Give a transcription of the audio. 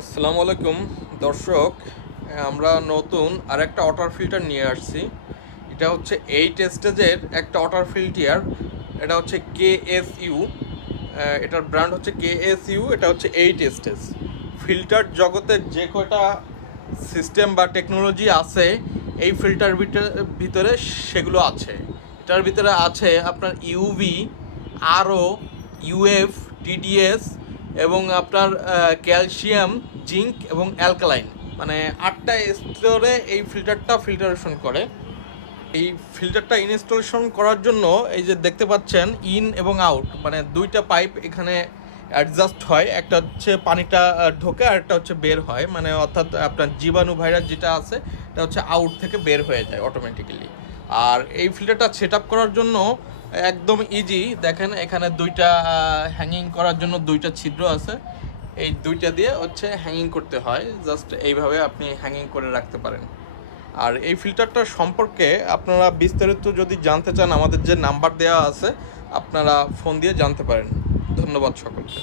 আসসালামু আলাইকুম দর্শক, আমরা নতুন আরেকটা ওয়াটার ফিল্টার নিয়ে আসছি। এটা হচ্ছে 8 স্টেজের একটা ওয়াটার ফিল্টার। এটা হচ্ছে KSU, এটার ব্র্যান্ড হচ্ছে KSU। এটা হচ্ছে 8 স্টেজ ফিল্টার। জগতের যে কয়টা সিস্টেম বা টেকনোলজি আছে এই ফিল্টার ভিতরে সেগুলো আছে। এটার ভিতরে আছে আপনার ইউভি, আরও, ইউএফ, টিডিএস এবং আপনার ক্যালসিয়াম, জিঙ্ক এবং অ্যালকালাইন, মানে 8টা স্তরে এই ফিল্টারটা ফিল্টারেশন করে। এই ফিল্টারটা ইনস্টলেশন করার জন্য এই যে দেখতে পাচ্ছেন ইন এবং আউট, মানে দুইটা পাইপ এখানে অ্যাডজাস্ট হয়। একটা হচ্ছে পানিটা ঢোকে আর একটা হচ্ছে বের হয়, মানে অর্থাৎ আপনার জীবাণু ভাইরাস যেটা আছে এটা হচ্ছে আউট থেকে বের হয়ে যায় অটোমেটিক্যালি। আর এই ফিল্টারটা সেট আপ করার জন্য একদম ইজি। দেখেন এখানে দুইটা হ্যাঙ্গিং করার জন্য দুইটা ছিদ্র আছে। এই দুইটা দিয়ে হচ্ছে হ্যাঙ্গিং করতে হয়, জাস্ট এইভাবে আপনি হ্যাঙ্গিং করে রাখতে পারেন। আর এই ফিল্টারটা সম্পর্কে আপনারা বিস্তারিত যদি জানতে চান, আমাদের যে নাম্বার দেওয়া আছে আপনারা ফোন দিয়ে জানতে পারেন। ধন্যবাদ সকলকে।